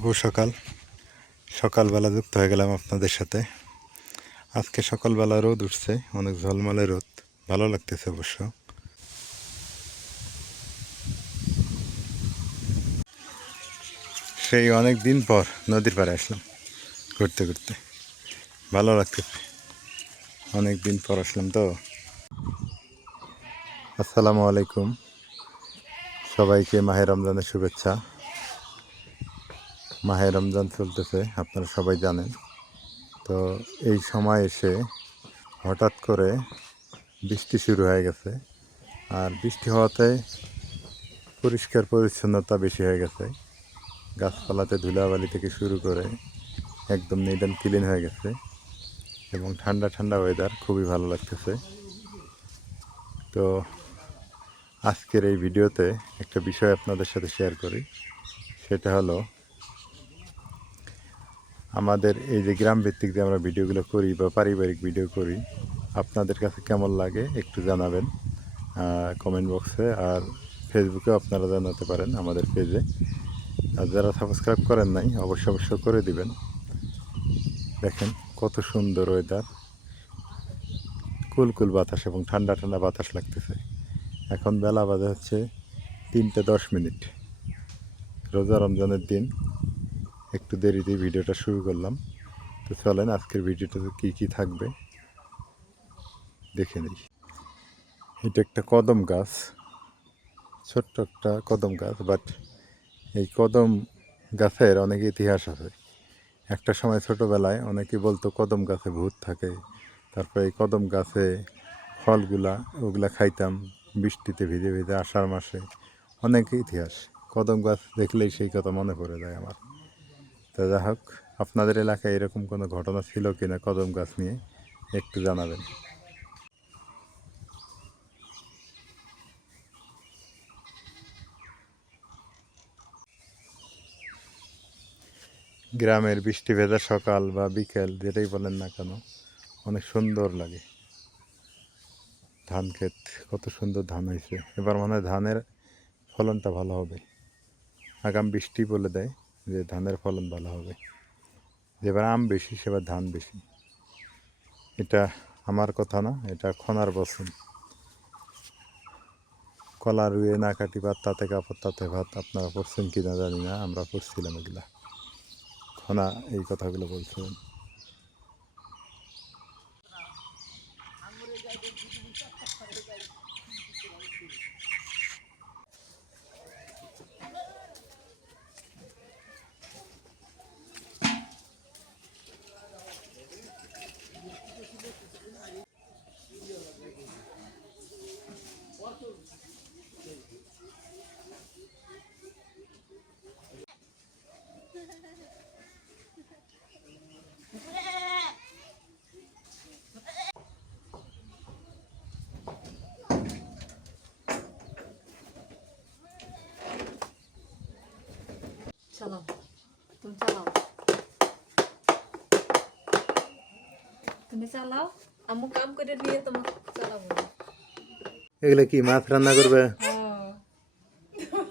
শুভ সকাল। সকালবেলা যুক্ত হয়ে গেলাম আপনাদের সাথে। আজকে সকালবেলা রোদ উঠছে, অনেক ঝলমলে রোদ, ভালো লাগতেছে অবশ্য। সেই অনেক দিন পর নদীর পাড়ে আসলাম ঘুরতে ঘুরতে, ভালো লাগতেছে, অনেক দিন পর আসলাম তো। আসসালামু আলাইকুম, সবাইকে মাহে রমজানের শুভেচ্ছা। মাহে রমজান চলতেছে, আপনারা সবাই জানেন। তো এই সময় এসে হঠাৎ করে বৃষ্টি শুরু হয়ে গেছে, আর বৃষ্টি হওয়াতে পরিষ্কার পরিচ্ছন্নতা বেশি হয়ে গেছে। গাছপালাতে ধুলাবালি থেকে শুরু করে একদম নিট অ্যান্ড ক্লিন হয়ে গেছে, এবং ঠান্ডা ঠান্ডা ওয়েদার, খুবই ভালো লাগতেছে। তো আজকের এই ভিডিওতে একটা বিষয় আপনাদের সাথে শেয়ার করি, সেটা হলো আমাদের এই যে গ্রাম ভিত্তিক যে আমরা ভিডিওগুলো করি বা পারিবারিক ভিডিও করি, আপনাদের কাছে কেমন লাগে একটু জানাবেন কমেন্ট বক্সে, আর ফেসবুকেও আপনারা জানাতে পারেন আমাদের পেজে। আর যারা সাবস্ক্রাইব করেন নাই অবশ্যই করে দিবেন। দেখেন কত সুন্দর ওয়েদার, কুলকুল বাতাস এবং ঠান্ডা ঠান্ডা বাতাস লাগতেছে। এখন বেলা বাজে হচ্ছে 3:10। রোজা রমজানের দিন, একটু দেরিতেই ভিডিওটা শুরু করলাম। তো চলেন আজকের ভিডিওটাতে কী কী থাকবে দেখে নিই। এটা একটা কদম গাছ, ছোট্ট একটা কদম গাছ, বাট এই কদম গাছের অনেক ইতিহাস আছে। একটা সময় ছোটোবেলায় অনেকে বলতো কদম গাছে ভূত থাকে, তারপরে এই কদম গাছে ওগুলা খাইতাম বৃষ্টিতে ভিজে ভিজে আষাঢ় মাসে। অনেক ইতিহাস, কদম গাছ দেখলেই সেই কথা মনে পড়ে যায় আমার। তা যাই হোক, আপনাদের এলাকায় এরকম কোনো ঘটনা ছিল কিনা কদম গাছ নিয়ে একটু জানাবেন। গ্রামের বৃষ্টি ভেজা সকাল বা বিকেল যেটাই বলেন না কেন, অনেক সুন্দর লাগে। ধান ক্ষেত, কত সুন্দর ধান হয়েছে। এবার মনে হয় ধানের ফলনটা ভালো হবে। আগাম বৃষ্টি বলে দেয় যে ধানের ফলন ভালো হবে। যেবার আম বেশি সেবার ধান বেশি। এটা আমার কথা না, এটা খনার বচন। কলা রুয়ে না কাটি ভাত, তাতে কাপড় তাতে ভাত। আপনারা পড়ছেন কি না জানি না, আমরা পড়ছিলাম এগুলা। খনা এই কথাগুলো বলছিলেন। চালাও, তুমি চালাও, তুমি চালাও। আম্মু কাম করে দিয়ে তোমাকে চালাবো। এগুলো কি মাছ রান্না করবে?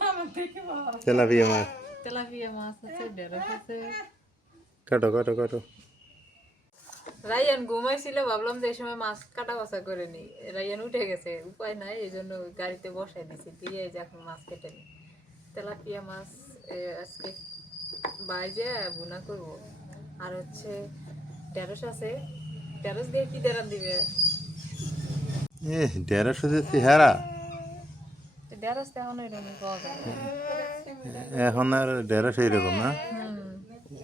আমার থেকে তেলাপিয়া মাছ। তেলাপিয়া মাছ আছে, ঢেঁড়স আছে। কাটো কাটো কাটো। রায়ান ঘুমাইছিল, ভাবলাম যে এই সময় মাছ কাটা বাছা করে নি। রায়ান উঠে গেছে, উপায় নাই, এই জন্য গাড়িতে বসাই দিছি, দিয়ে এই যে এখন মাছ কেটে নি। তেলাপিয়া মাছ আজকে বাইজে ভুনা করবো। আর হচ্ছে ঢেঁড়স আছে, ঢেঁড়স দিয়ে কি দেরান দিবে? ঢেঁড়স হচ্ছে চেহারা। ঢেঁড়স তো এখন এরকম পাওয়া যায় না। এখন আর ঢেঁড়স এইরকম না।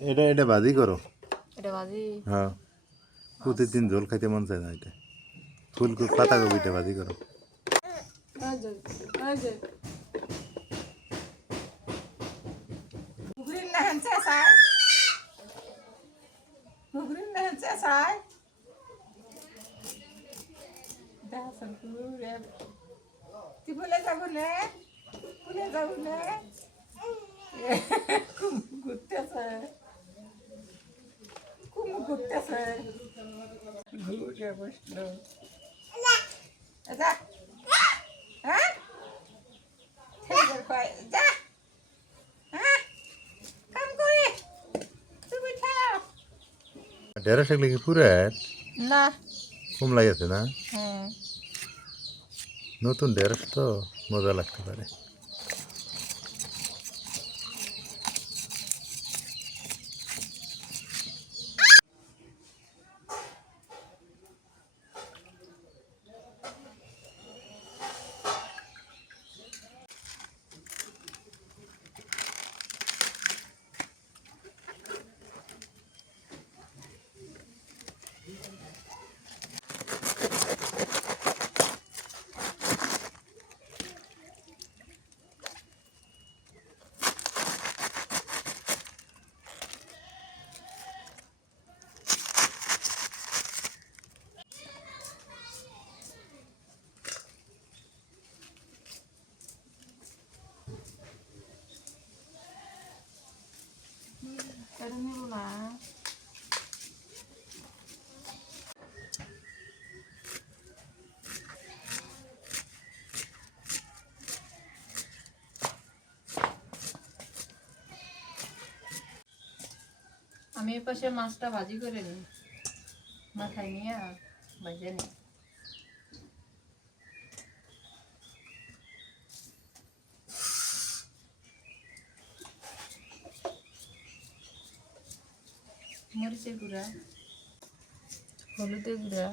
এটা এটা ভাজি করো। এটা ভাজি। হ্যাঁ, প্রতিদিন ঝোল খাইতে মন চায় না। এটা পাতাকপিটা ভাজি করো। ঘুরে বসলো। যা হ্যাঁ ছেলেদের কয় যা হ্যাঁ কাম করে ঢেঁড়স এগুলো কি পুরো না কম লাগেছে না? হ্যাঁ নতুন ঢেঁড়স তো মজা লাগতে পারে। এটা নিব না আমি এই পাশে মাছটা ভাজি করে নিই মাথায় নিয়ে ভেজে নিই মরিচের গুঁড়া হলুদের গুঁড়া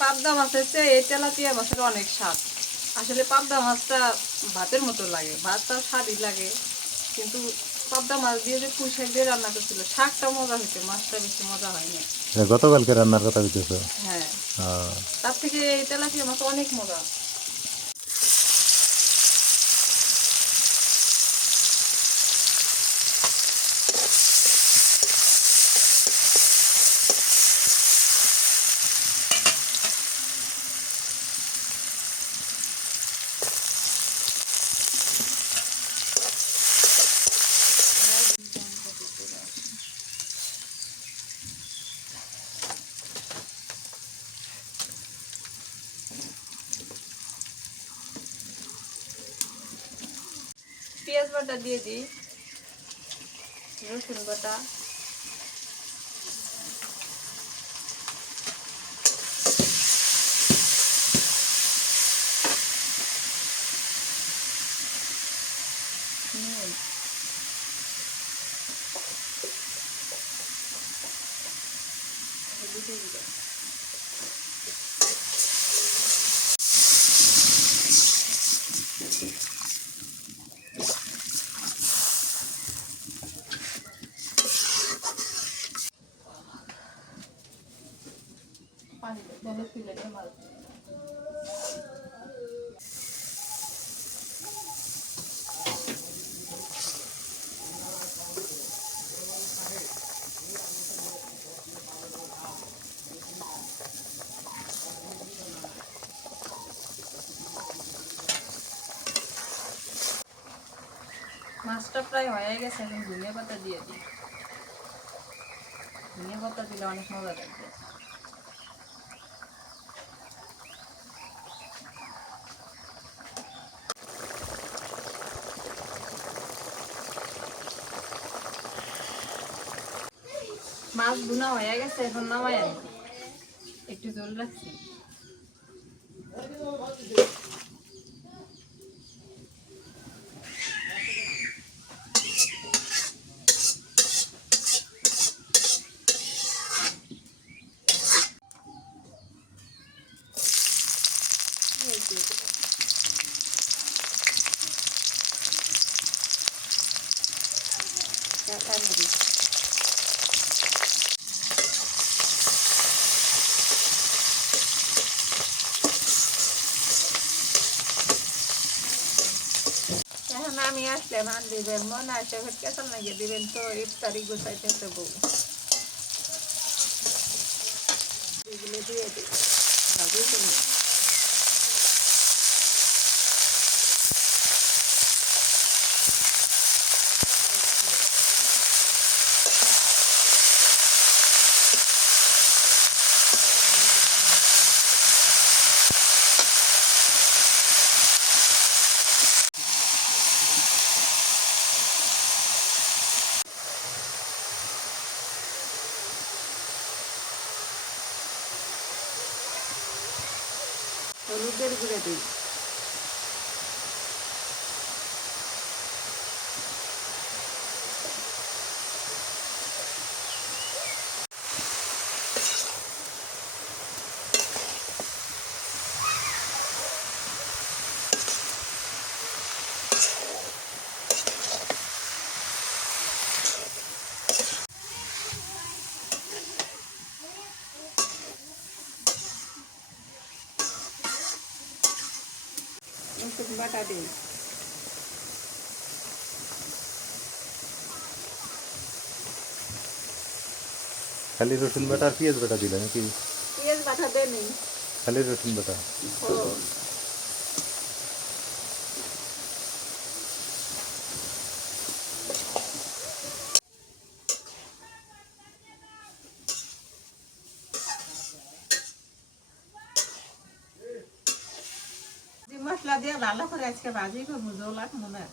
পাবদা মাছের চেয়ে এই তেলাপিয়া মাছের অনেক স্বাদ আসলে পাবদা মাছটা ভাতের মতো লাগে ভাতটা স্বাদই লাগে কিন্তু পাবদা মাছ দিয়ে যে পুঁই শাক দিয়ে রান্না করছিল শাকটা মজা হয়েছে মাছটা বেশি মজা হয়নি গতকালকে রান্নার কথা বলতেছো? হ্যাঁ তার থেকে এই তেলাপিয়া মাছ অনেক মজা পেঁয়াজ বাটা দিয়ে দিই রসুন বাটা নুন হলুদের গুঁড়া আমাদের সিলেটে মাছ। মাছটা প্রায় হয়ে গেছে, এখন ধনিয়া পাতা দিয়ে দিই। ধনিয়া পাতা দিলে অনেক মজা লাগবে। মাছ ভুনা হয়ে গেছে, এখন নামাই আনি, একটু জল রাখছি। এখন আমি আসলে মান দিবেন, মনে আসে কেতন লাগিয়ে দিবেন তো ইফতারি গুছাইতে দেবো। এগুলো দিয়ে দিই, ভাবি দিই। হলুদের গুঁড়ে দিই, রসুন বাটা দিই, খালি রসুন বাটা আর পেঁয়াজ বাটা দিলে নাকি? পেঁয়াজ বাটা দেনি। খালি রসুন বাটা। ও মশলা দিয়ে ভালো করে আজকে ভাজি করবো, জোলাক মনে হয়।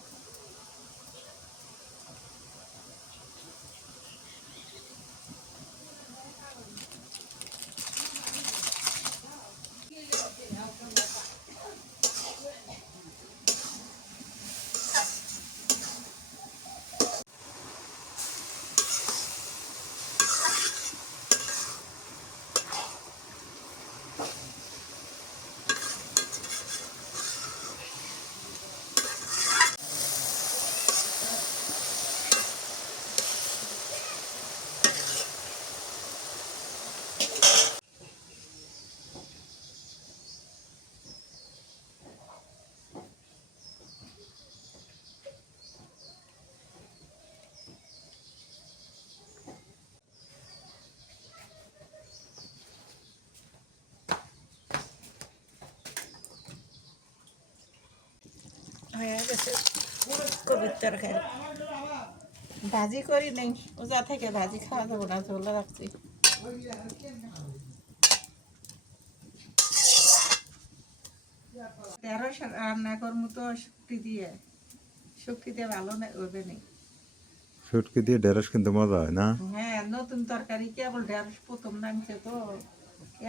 হয়ে গেছে কবির তরকারি। ভাজি করি নেই, ওজা থেকে ভাজি খাওয়া যাবো না, ঝোলা রাখছি। ঢেঁড়স রান্না করবো তো শুক্তি দিয়ে ভালো হবে নেই। শুটকি দিয়ে ঢেঁড়স কিন্তু মজা হয় না? হ্যাঁ, নতুন তরকারি, কেবল ঢেঁড়স প্রথম নামছে তো,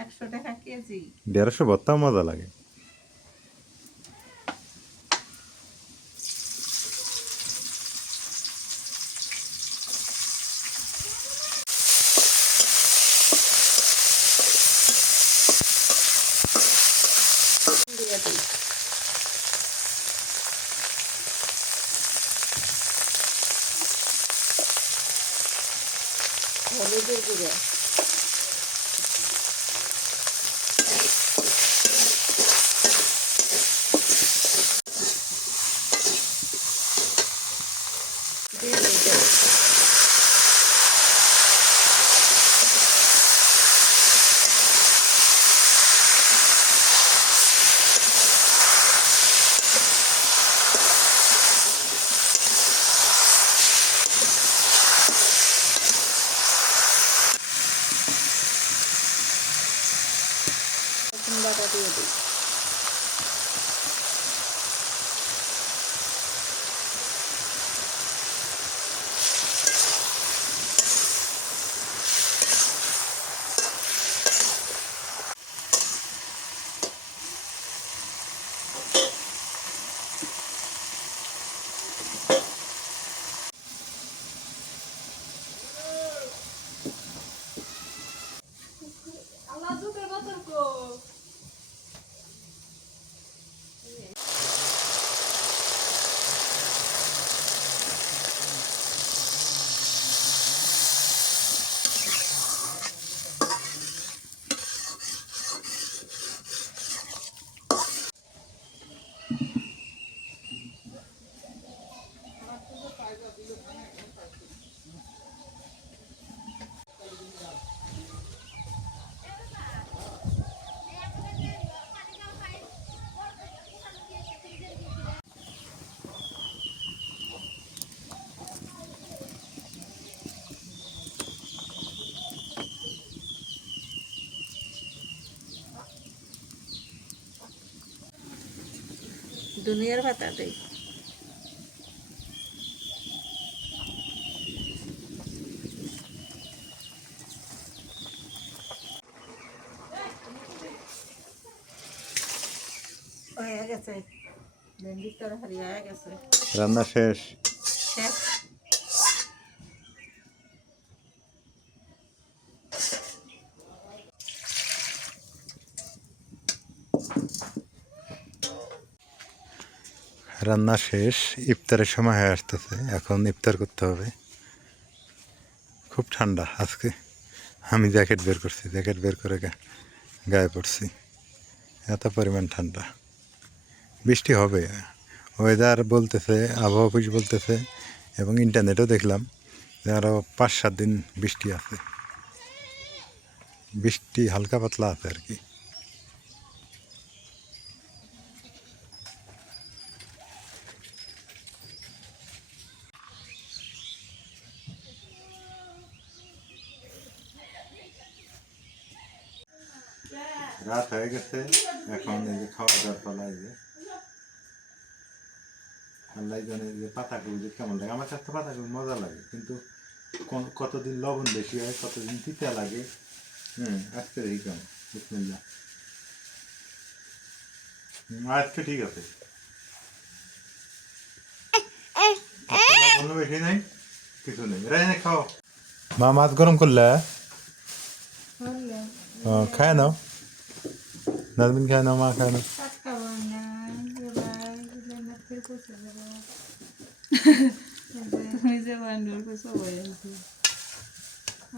100 টাকা কেজি। ঢেঁড়সও ভর্তাও মজা লাগে। দিয়ে দিই। হলুদের গুঁড়ো, দিয়ে দিই তেল। রসুন বাটা দিয়ে দিই। আল্লাহ দুধের বোতল কো ধনিয়ার পাতা দিই। হয়ে গেছে, ভেন্ডির তরকারি হয়ে গেছে। রান্না শেষ। শেষ। রান্না শেষ, ইফতারের সময় হয়ে আসতেছে, এখন ইফতার করতে হবে। খুব ঠান্ডা আজকে, আমি জ্যাকেট বের করছি, জ্যাকেট বের করে গায়ে পড়ছি, এত পরিমাণ ঠান্ডা। বৃষ্টি হবে, ওয়েদার বলতেছে, আবহাওয়া অফিস বলতেছে, এবং ইন্টারনেটেও দেখলাম যে আরও 5-7 দিন বৃষ্টি আছে। বৃষ্টি হালকা পাতলা আছে আর কি। রাত হয়ে গেছে, এখন এই যে খাওয়া দাওয়ার পালা। এই যে আল্লাহ জানে যে পাতাগুলো যে কেমন লাগে। আমার কাছে তো পাতাগুলো মজা লাগে, কিন্তু কতদিন লবণ বেশি হয়, কতদিন তিতা লাগে। আজকে দেখি কেমন। বিসমিল্লাহ। আজকে ঠিক আছে, লবণ বেশি নাই, কিছু নেই। রাইনে খাও। মা মাছ গরম করলে খায় নাও, নাজমিন খায় নাও, মা খায় নাও। তুমি যে বান্ডুর কিছু হয়ে আছে,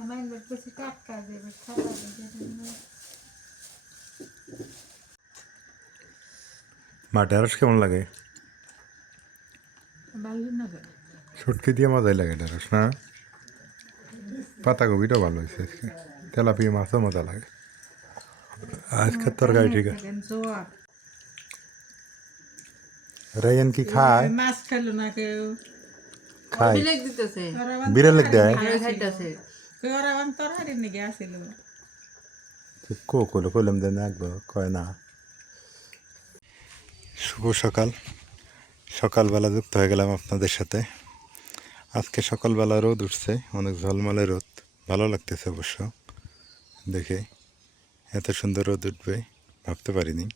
আমার বেশি টাটকা দেবে, খাবার দেবে। মা ঢেঁড়স কেমন লাগে? ভালো না করে। শুটকি দিয়ে মজাই লাগে ঢেঁড়স, না? পাতাকপিটাও ভালো হয়েছে আজকে, তেলাপিয়া মাছও মজা লাগে। আজকের তরকারি ঠিক আছে। জোয়ার রায়ান কি খায়? মাছ খেলো না কেউ, খায়, বিলেক দিতেছে বিড়ালে দেয়। আর খাইতেছে ওরা আমার তরকারি নিয়ে আসছিল। কইলাম যে না, একবার কয় না। শুভ সকাল, সকালবেলা যুক্ত হয়ে গেলাম আপনাদের সাথে। আজকে সকালবেলা রোদ উঠছে, অনেক ঝলমলে রোদ, ভালো লাগতেছে অবশ্য দেখে। এত সুন্দর রোদ উঠবে ভাবতে পারিনি।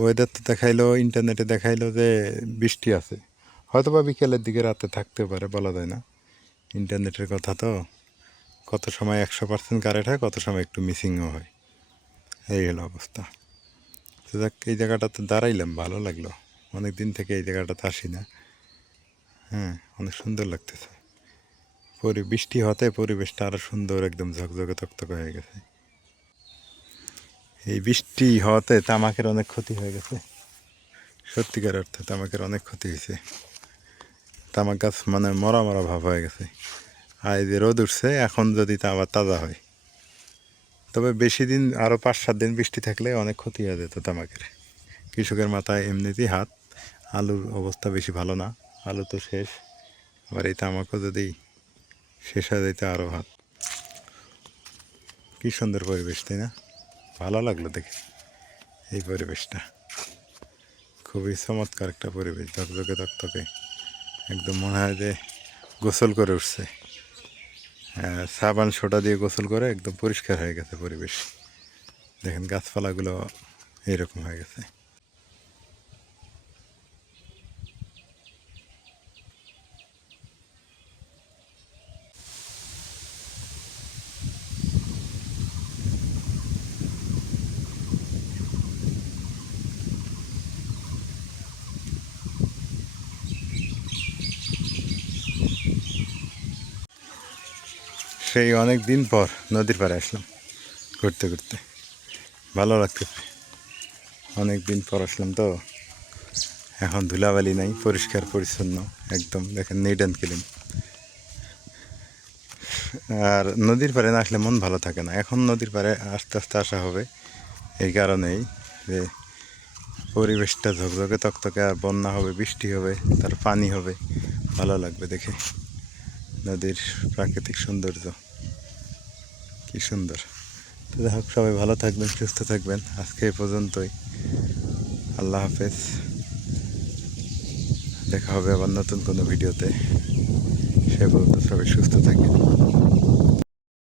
ওয়েদার তো দেখাইলো, ইন্টারনেটে দেখাইলো যে বৃষ্টি আছে, হয়তো বা বিকেলের দিকে, রাতে থাকতেও পারে, বলা যায় না। ইন্টারনেটের কথা তো, কত সময় 100% কারেক্ট হয়, কত সময় একটু মিসিংও হয়। এই হলো অবস্থা। তো যাক, এই জায়গাটাতে দাঁড়াইলাম, ভালো লাগলো। অনেক দিন থেকে এই জায়গাটাতে আসি না। অনেক সুন্দর লাগতেছে। বৃষ্টি হতে পরিবেশটা আরও সুন্দর, একদম ঝকঝকে তকতকে হয়ে গেছে। এই বৃষ্টি হওয়াতে তামাকের অনেক ক্ষতি হয়ে গেছে, সত্যিকার অর্থে তামাকের অনেক ক্ষতি হয়েছে। তামাক গাছ মানে মরা মরা ভাব হয়ে গেছে। আর এই যে রোদ উঠছে, এখন যদি তা আবার তাজা হয়, তবে বেশি দিন আরও 5-7 দিন বৃষ্টি থাকলে অনেক ক্ষতি হয়ে যেত তামাকের। কৃষকের মাথায় এমনিতেই হাত। আলুর অবস্থা বেশি ভালো না, আলু তো শেষ, আবার এই তামাকও যদি শেষ হয়ে যেত আরও হাত। কী সুন্দর পরিবেশ, তাই না? ভালো লাগলো দেখে এই পরিবেশটা, খুবই চমৎকার একটা পরিবেশ, ঝকঝকে তকতকে, একদম মনে হয় যে গোসল করে উঠছে। সাবান সোটা দিয়ে গোসল করে একদম পরিষ্কার হয়ে গেছে পরিবেশ। দেখেন গাছপালাগুলো এইরকম হয়ে গেছে। সেই অনেক দিন পর নদীর পাড়ে আসলাম ঘুরতে ঘুরতে, ভালো লাগতেছে। অনেক দিন পর আসলাম তো, এখন ধুলাবালি নাই, পরিষ্কার পরিচ্ছন্ন একদম, দেখেন নিট অ্যান্ড ক্লিন। আর নদীর পাড়ে না আসলে মন ভালো থাকে না। এখন নদীর পাড়ে আস্তে আস্তে আসা হবে এই কারণেই যে পরিবেশটা ঝকঝকে তকতকে, আর বন্যা হবে, বৃষ্টি হবে, তার পানি হবে, ভালো লাগবে দেখে। নদীর প্রাকৃতিক সৌন্দর্য কি সুন্দর। তো যাই হোক, সবাই ভালো থাকবেন, সুস্থ থাকবেন। আজকে এই পর্যন্তই, আল্লাহ হাফেজ। দেখা হবে আবার নতুন কোনো ভিডিওতে। সে পর্যন্ত সবাই সুস্থ থাকবেন।